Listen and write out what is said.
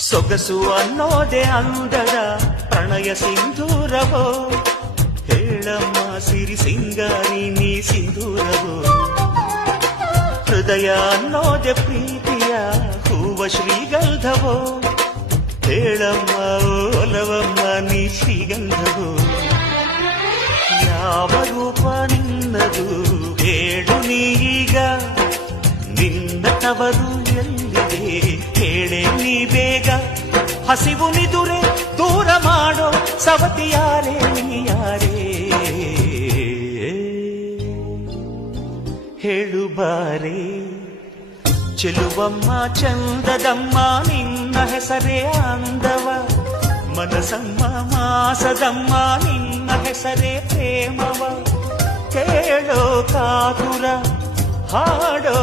ಸೊಗಸು ಅನ್ನೋದೆ ಅಂದದ ಪ್ರಣಯ ಸಿಂಧೂರವೋ ಹೇಳಮ್ಮ ಸಿರಿ ಸಿಂಗಾರಿ ನೀ ಸಿಂಧೂರವೋ ಹೃದಯ ಅನ್ನೋದೆ ಪ್ರೀತಿಯ ಹೂವ ಶ್ರೀಗಂಧವೋ ಹೇಳಮ್ಮ ಒಲವಮ್ಮ ನೀ ಶ್ರೀಗಂಧವೋ ಯಾವ ರೂಪ ನಿನ್ನದು ಹೇಳು ನೀಗ ನಿನ್ನ ತವರು ಎಲ್ಲಿದೆ ಹೇಳೆ ನೀ ಬೇಗ ಹಸಿವು ನಿದುರೆ ದೂರ ಮಾಡೋ ಸವತಿಯಾರೇ, ನೀಯಾರೇ. ಹೇಳು ಬಾರೇ, ಚೆಲುವಮ್ಮ ಚಂದದಮ್ಮ, ನಿನ್ನ ಹೆಸರೇ ಅಂದವ ಮನಸಮ್ಮ ಮಾಸದಮ್ಮ, ನಿನ್ನ ಹೆಸರೇ ಪ್ರೇಮವ. ಕೇಳೋ ಕಾತುರ ಹಾಡೋ